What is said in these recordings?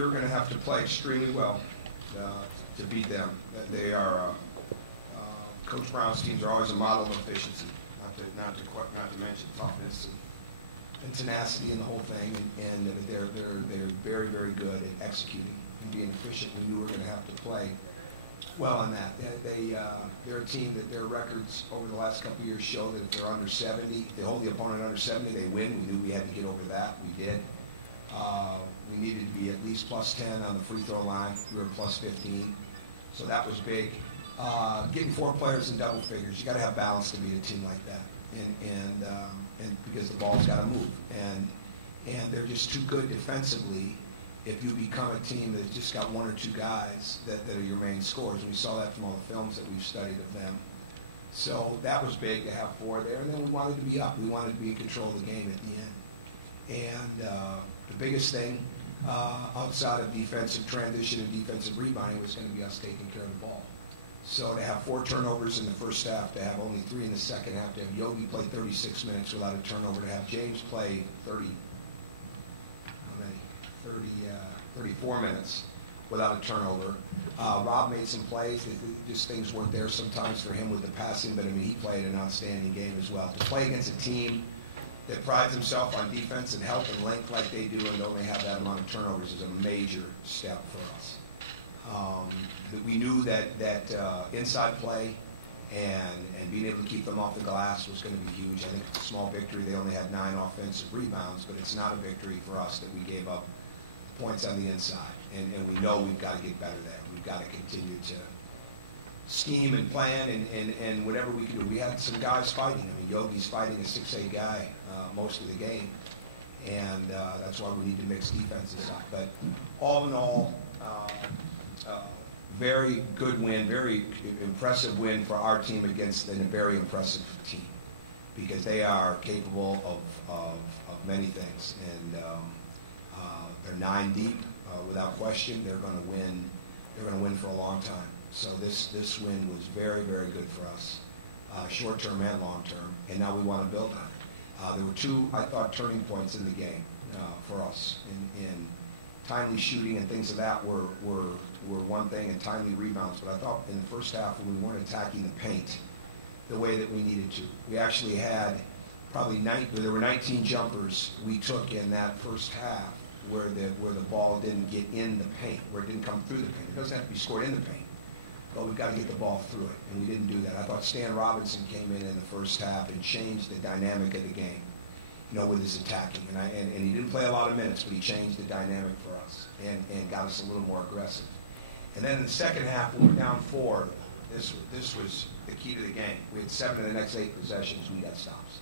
we were going to have to play extremely well to beat them. They are Coach Brown's teams are always a model of efficiency, not to mention toughness and tenacity and the whole thing. And they're very, very good at executing and being efficient. We knew we were going to have to play well on that. They're a team that their records over the last couple of years show that if they're under 70, if they hold the opponent under 70, they win. We knew we had to get over that. We did. We needed to be at least plus 10 on the free throw line. We were plus 15, so that was big. Getting 4 players in double figures, you got to have balance to beat a team like that, and because the ball's got to move, and they're just too good defensively. If you become a team that's just got 1 or 2 guys that are your main scorers, and we saw that from all the films that we've studied of them. So that was big to have 4 there, and then we wanted to be up. We wanted to be in control of the game at the end. And the biggest thing outside of defensive transition and defensive rebounding was going to be us taking care of the ball. So to have 4 turnovers in the first half, to have only 3 in the second half, to have Yogi play 36 minutes without a turnover, to have James play 34 minutes without a turnover. Rob made some plays. Just things weren't there sometimes for him with the passing, but I mean, he played an outstanding game as well. To play against a team that prides himself on defense and help and length like they do and only have that amount of turnovers is a major step for us. We knew that inside play and being able to keep them off the glass was going to be huge. I think it's a small victory. They only had 9 offensive rebounds, but it's not a victory for us that we gave up points on the inside. And we know we've got to get better there. We've got to continue to scheme and plan and whatever we can do. We had some guys fighting. I mean, Yogi's fighting a 6'8" guy most of the game, and that's why we need to mix defenses up. But all in all, very good win, very impressive win for our team against a very impressive team, because they are capable of many things, and they're 9 deep without question. They're going to win. They're going to win for a long time. So this win was very, very good for us, short term and long term, and now we want to build on it. There were 2, I thought, turning points in the game for us, in timely shooting and things of that were one thing, and timely rebounds. But I thought in the first half, when we weren't attacking the paint the way that we needed to, we actually had probably there were 19 jumpers we took in that first half where the ball didn't get in the paint, where it didn't come through the paint. It doesn't have to be scored in the paint, but we've got to get the ball through it, and we didn't do that. I thought Stan Robinson came in the first half and changed the dynamic of the game, with his attacking. And he didn't play a lot of minutes, but he changed the dynamic for us and got us a little more aggressive. And then in the second half, when we're down 4, this was the key to the game. We had 7 of the next 8 possessions. We got stops.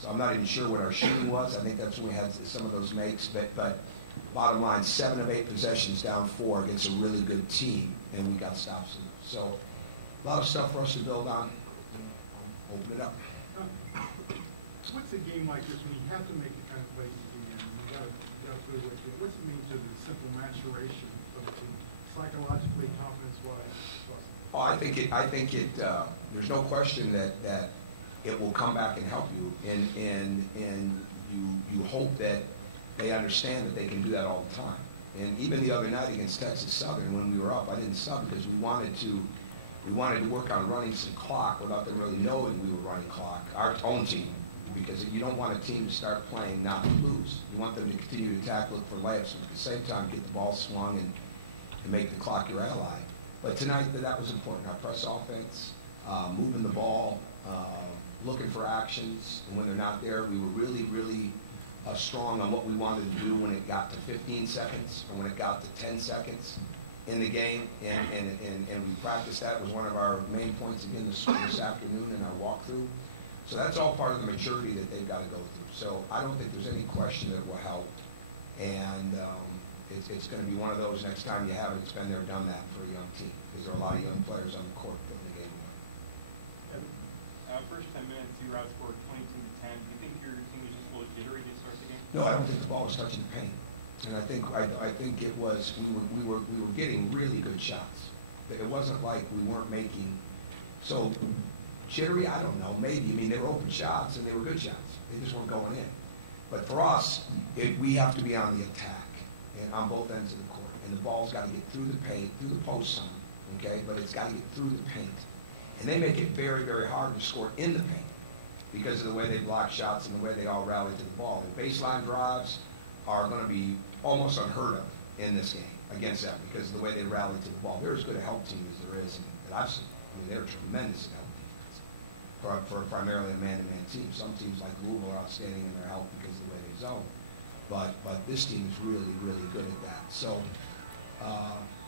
So I'm not even sure what our shooting was. I think that's when we had some of those makes. But bottom line, 7 of 8 possessions down 4 against a really good team, and we got stops. So a lot of stuff for us to build on. Open it up. What's a game like this when you have to make the kind of plays at the end? You got to put it with you. What's it mean to the simple maturation of the team, psychologically, confidence-wise? Oh, I think it. There's no question that it will come back and help you, and you hope that they understand that they can do that all the time. And even the other night against Texas Southern, when we were up, I didn't sub because we wanted to work on running some clock without them really knowing we were running clock. Our own team. Because you don't want a team to start playing not to lose. You want them to continue to attack, look for layups, but at the same time get the ball swung and make the clock your ally. But tonight that was important. Our press offense, moving the ball, looking for actions, and when they're not there, we were really, really strong on what we wanted to do when it got to 15 seconds or when it got to 10 seconds in the game, and we practiced that. It was one of our main points again this afternoon in our walkthrough. So that's all part of the maturity that they've got to go through. So I don't think there's any question that it will help. And it's going to be one of those next time you have it, it's been there, done that for a young team. Because there are a lot of young players on the court putting the game on. First 10 minutes, you were outscored 22-10. Do you think your team was just a little jittery to start the game? No, I don't think the ball was touching the paint. And I think it was we were getting really good shots. It wasn't like we weren't making so. Jittery, I don't know, maybe. I mean, they were open shots, and they were good shots. They just weren't going in. But for us, we have to be on the attack. and on both ends of the court. And the ball's got to get through the paint, through the post some, okay? But it's got to get through the paint. And they make it very, very hard to score in the paint because of the way they block shots and the way they all rally to the ball. The baseline drives are going to be almost unheard of in this game against them because of the way they rally to the ball. They're as good a help team as there is that I've seen. I mean, they're tremendous at help defense for primarily a man-to-man team. Some teams like Louisville are outstanding in their help because of the way they zone. But this team is really, really good at that. So,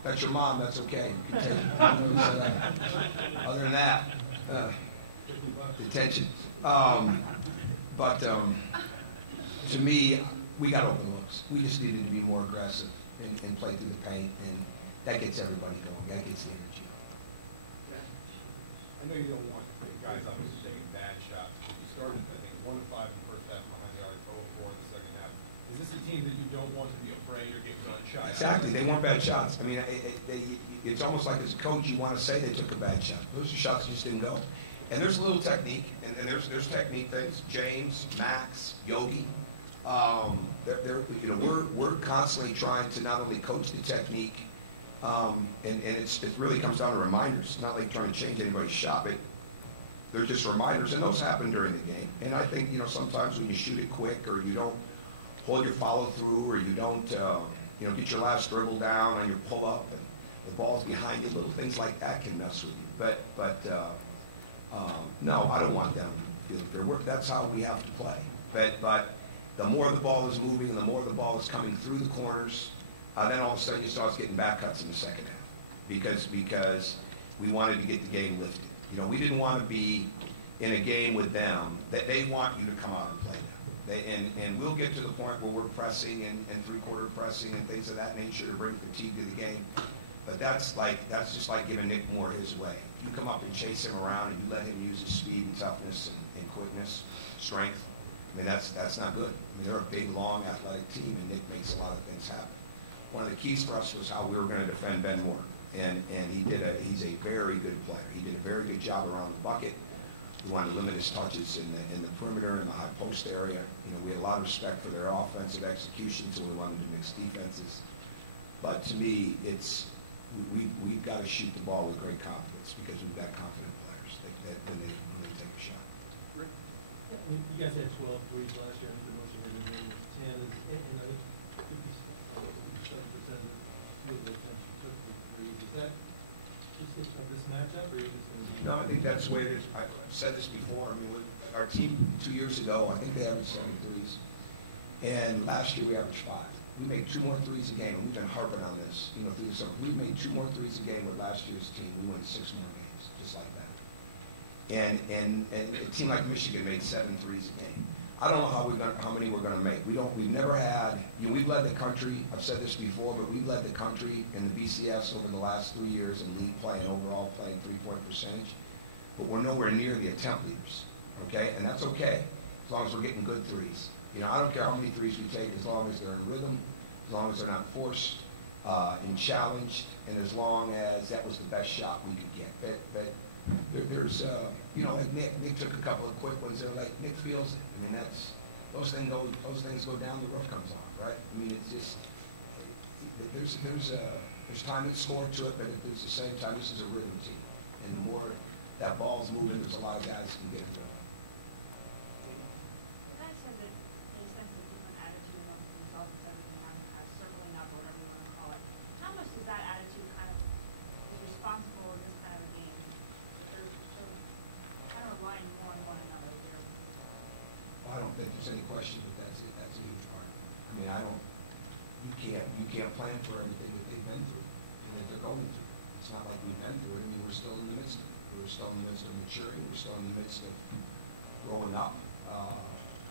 that's your mom, that's okay. You can take it. Other than that, detention. To me, we got open looks. We just needed to be more aggressive and play through the paint, and that gets everybody going. That gets the energy up. I know you don't want guys obviously taking bad shots, but you started, I think, 1 of 5 in the first half behind the arc, 0 of 4 in the second half. Is this a team that you don't want to be afraid or get gun shot? Exactly. They weren't bad shots. I mean, it's almost like as a coach, you want to say they took a bad shot. Those are shots that just didn't go. And there's a little technique, and there's technique things. James, Max, Yogi. We're constantly trying to not only coach the technique, and it really comes down to reminders. It's not like trying to change anybody's shot, but they're just reminders, and those happen during the game. And I think, sometimes when you shoot it quick, or you don't hold your follow through, or you don't, get your last dribble down on your pull up, and the ball's behind you, little things like that can mess with you. But no, I don't want them to feel fair. That's how we have to play. But the more the ball is moving and the more the ball is coming through the corners, then all of a sudden you start getting back cuts in the second half because we wanted to get the game lifted. We didn't want to be in a game with them that they want you to come out and play them. And we'll get to the point where we're pressing and three-quarter pressing and things of that nature to bring fatigue to the game. But that's just like giving Nick Moore his way. You come up and chase him around and you let him use his speed and toughness and quickness, strength. I mean, that's not good. I mean, they're a big, long, athletic team, and Nick makes a lot of things happen. One of the keys for us was how we were going to defend Ben Moore, and he's a very good player. He did a very good job around the bucket. We wanted to limit his touches in the perimeter and the high post area. We had a lot of respect for their offensive execution, so we wanted to mix defenses. But to me, we've got to shoot the ball with great confidence because we've got confident players that when they take a shot. You guys had 12 threes last year. I think the most you ever made was 10. And I think 57% of field goal attempts you took were threes. Is that just of this matchup, or are you just going to be? No, I think that's the way it is. I've said this before. I mean, with our team 2 years ago, I think they averaged 7 threes. And last year we averaged 5. We made 2 more threes a game, and we've been harping on this, through the summer. We've made 2 more threes a game with last year's team. We won 6 more games, just like that. And a team like Michigan made 7 threes a game. I don't know how many we're going to make. We've never had. We've led the country. I've said this before, but we've led the country in the BCS over the last 3 years in league play and overall play and 3-point percentage. But we're nowhere near the attempt leaders. Okay, and that's okay as long as we're getting good threes. I don't care how many threes we take, as long as they're in rhythm, as long as they're not forced and challenged, and as long as that was the best shot we could get. But there's, like Nick took a couple of quick ones there, like Nick feels it. I mean, those things go down, the roof comes off, right? I mean, it's just, there's time and score to it, but at the same time, this is a rhythm team. And the more that ball's moving, there's a lot of guys who can get it done. I don't think there's any question that that's a huge part. I mean, you can't plan for everything that they've been through and that they're going through. It's not like we've been through it. I mean, we're still in the midst of it. We're still in the midst of maturing. We're still in the midst of growing up.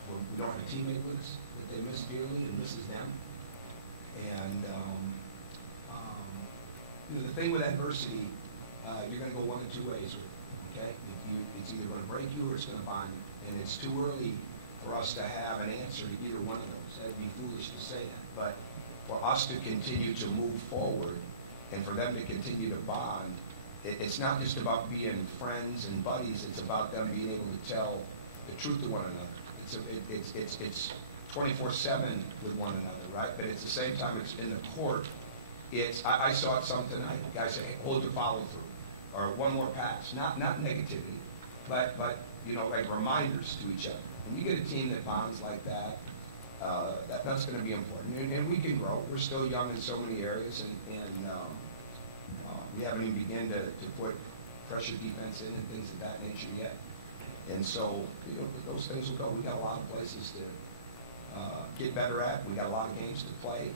We don't have a teammate with us that they miss dearly and misses them. And the thing with adversity, you're going to go one of 2 ways with it. Okay, it's either going to break you or it's going to bond you, and it's too early for us to have an answer to either one of those. That'd be foolish to say that. But for us to continue to move forward and for them to continue to bond, it's not just about being friends and buddies. It's about them being able to tell the truth to one another. It's 24/7 with one another, right? But at the same time, it's in the court. I saw it some tonight. Guys say, hey, hold your follow through, or one more pass. Not negativity, but like reminders to each other. When you get a team that bonds like that, that's going to be important. And we can grow. We're still young in so many areas, and we haven't even begun to put pressure defense in and things of that nature yet. And so, those things will go. We got a lot of places to get better at. We got a lot of games to play.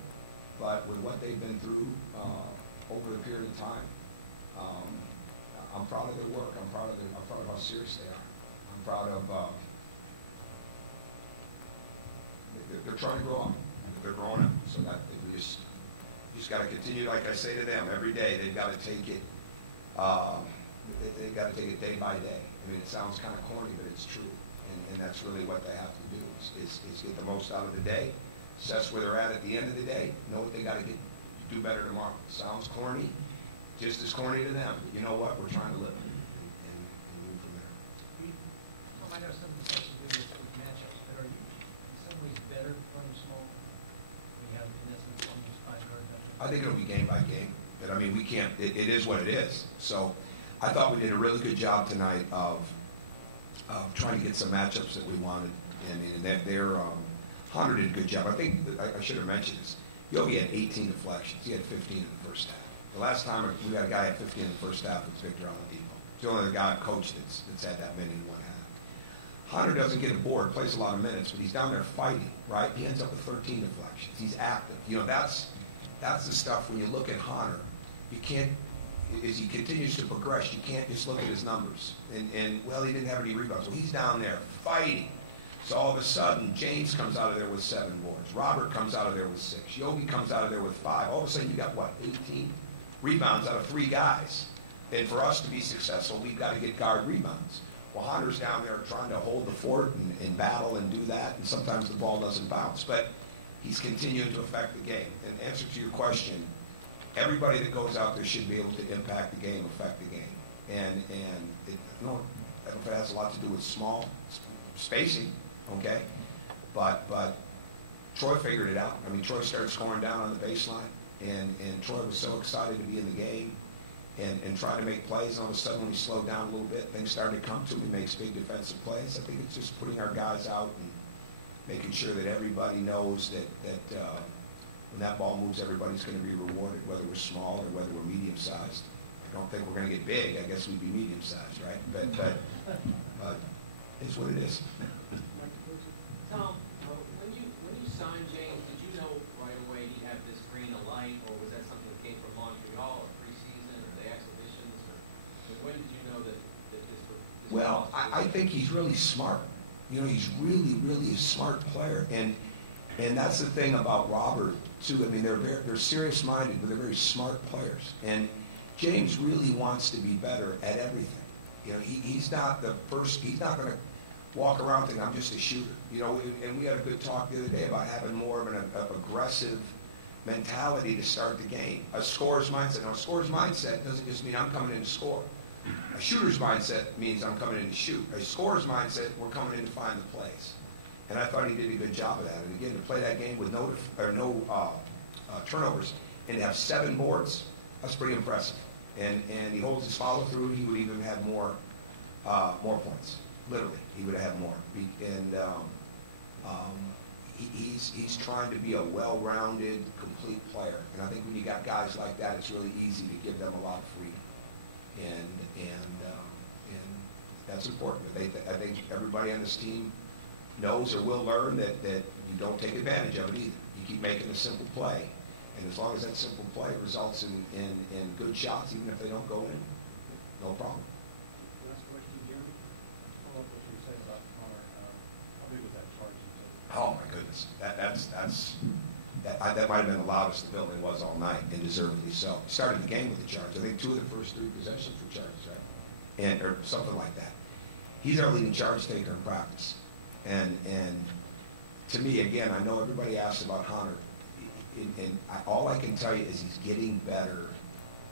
But with what they've been through over the period of time, I'm proud of their work. I'm proud of how serious they are. I'm proud of they're trying to grow up. They're growing up. So that we just got to continue. Like I say to them every day, they've got to take it. They've got to take it day by day. I mean, it sounds kind of corny, but it's true. And that's really what they have to do is get the most out of the day. Assess where they're at the end of the day. Know what they got to do better tomorrow. Sounds corny, just as corny to them. But you know what? We're trying to live and move from there. I know some of the stuff to do with matchups, but are you in some ways better playing small? We have, in essence, almost 5 guard matchups. I think it'll be game by game. But I mean, we can't. It is what it is. So I thought we did a really good job tonight of trying to get some matchups that we wanted. And they're Hunter did a good job. I think I should have mentioned this. Yogi had 18 deflections. He had 15 in the first half. The last time we had a guy had 15 in the first half was Victor Oladipo. He's the only other guy coach that's had that many in one half. Hunter doesn't get a board, plays a lot of minutes, but he's down there fighting, right? He ends up with 13 deflections. He's active. That's the stuff when you look at Hunter, you can't, as he continues to progress, you can't just look at his numbers. And well, he didn't have any rebounds. So he's down there fighting. So all of a sudden, James comes out of there with 7 boards. Robert comes out of there with 6. Yogi comes out of there with 5. All of a sudden, you got, 18 rebounds out of 3 guys. And for us to be successful, we've got to get guard rebounds. Well, Hunter's down there trying to hold the fort and battle and do that, and sometimes the ball doesn't bounce. But he's continuing to affect the game. In answer to your question, everybody that goes out there should be able to impact the game, affect the game. And I don't know if it has a lot to do with small spacing. Okay, but Troy figured it out. I mean, Troy started scoring down on the baseline, and Troy was so excited to be in the game and trying to make plays. All of a sudden, when he slowed down a little bit, things started to come to him. He makes big defensive plays. I think it's just putting our guys out and making sure that everybody knows that when that ball moves, everybody's going to be rewarded, whether we're small or whether we're medium-sized. I don't think we're going to get big. I guess we'd be medium-sized, right? But it's what it is. Tom, when you signed James, did you know right away he had this green light, or was that something that came from Montreal or preseason or the exhibitions? Or when did you know that this Well, I think he's really smart. He's really, really a smart player, and that's the thing about Robert too. I mean, they're serious-minded, but they're very smart players. And James really wants to be better at everything. He's not the first. He's not going to walk around thinking I'm just a shooter. And we had a good talk the other day about having more of an aggressive mentality to start the game. A scorer's mindset. Now, a scorer's mindset doesn't just mean I'm coming in to score. A shooter's mindset means I'm coming in to shoot. A scorer's mindset, we're coming in to find the plays. And I thought he did a good job of that. And again, to play that game with no turnovers and to have 7 boards, that's pretty impressive. And he holds his follow through. He would even have more points. Literally, he would have had more. And he's trying to be a well-rounded, complete player. And I think when you got guys like that, it's really easy to give them a lot of freedom. And that's important. I think everybody on this team knows or will learn that you don't take advantage of it either. You keep making a simple play. And as long as that simple play results in good shots, even if they don't go in, no problem. Last question, Jeremy. Follow up what you said about Connor. How big was that charge? Oh my goodness, that might have been the loudest the building was all night, and deservedly so. He started the game with the charge. I think 2 of the first 3 possessions were charges, right? Or something like that. He's our leading charge taker in practice. And to me, again, I know everybody asks about Hunter, and all I can tell you is he's getting better,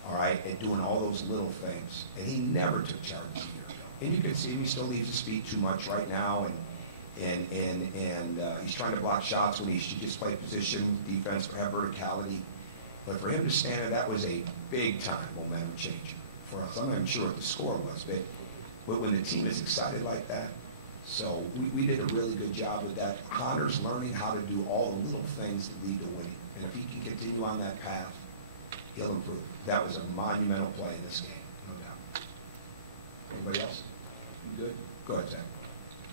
all right, at doing all those little things. And he never took charges a year ago. And you can see him, he still leaves his feet too much right now, And he's trying to block shots when he should just play position, defense, have verticality. But for him to stand there, that was a big-time momentum changer for us. I'm not even sure what the score was, but when the team is excited like that, so we did a really good job with that. Connor's learning how to do all the little things that lead to winning. And if he can continue on that path, he'll improve. That was a monumental play in this game, no doubt. Anybody else? You good? Go ahead, Zach.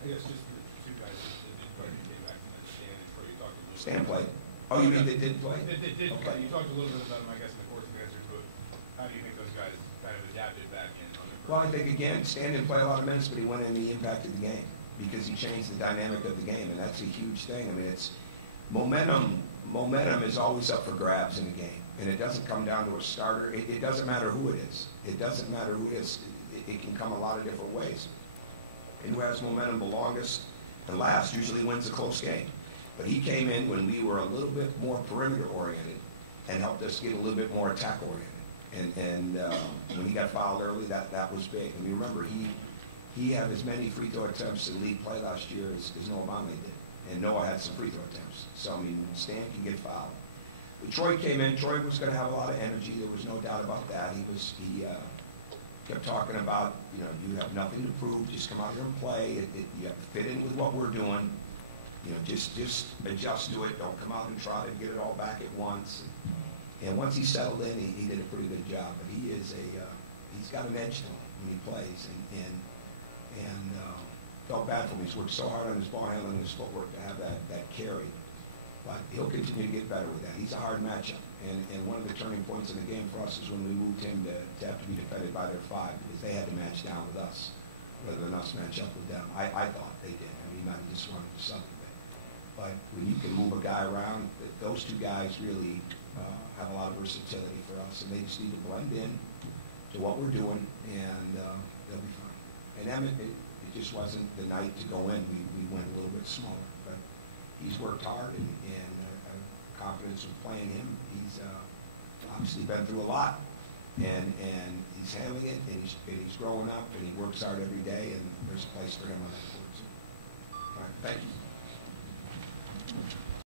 I guess just the two guys that did play, you came back from the stand and Troy, you talked a little bit. Stan played. Oh, you mean they did play? They did Okay. play. You talked a little bit about them, I guess, in the course of the answers, but how do you think those guys kind of adapted back in on their Well, I think, again, Stan didn't play a lot of minutes, but he went in and he impacted the game because he changed the dynamic of the game, and that's a huge thing. I mean, it's momentum. Momentum is always up for grabs in a game, and it doesn't come down to a starter. It doesn't matter who it is. It doesn't matter who it is. It can come a lot of different ways. And who has momentum the longest and last usually wins a close game. But he came in when we were a little bit more perimeter-oriented and helped us get a little bit more attack-oriented. And when he got fouled early, that was big. And you remember, he had as many free throw attempts in league play last year as Noah Vonleh did. And Noah had some free throw attempts. So, I mean, Stan can get fouled. But Troy came in. Troy was going to have a lot of energy. There was no doubt about that. He kept talking about, you have nothing to prove. Just come out here and play. You have to fit in with what we're doing. Just adjust to it. Don't come out and try to get it all back at once. And once he settled in, he did a pretty good job. But he's got an edge to him when he plays. And felt bad for him. He's worked so hard on his ball handling and his footwork to have that carry. But he'll continue to get better with that. He's a hard matchup. And one of the turning points in the game for us is when we moved him to have to be defended by their 5 because they had to match down with us rather than us match up with them. I thought they did. I mean, he might have just wanted to something. But when you can move a guy around, those 2 guys really have a lot of versatility for us, and they just need to blend in to what we're doing, and they'll be fine. And Emmett, it just wasn't the night to go in. We went a little bit smaller, but he's worked hard, and confidence in playing him. He's obviously been through a lot, and he's handling it, and he's growing up, and he works hard every day, and there's a place for him on that court. All right, thank you.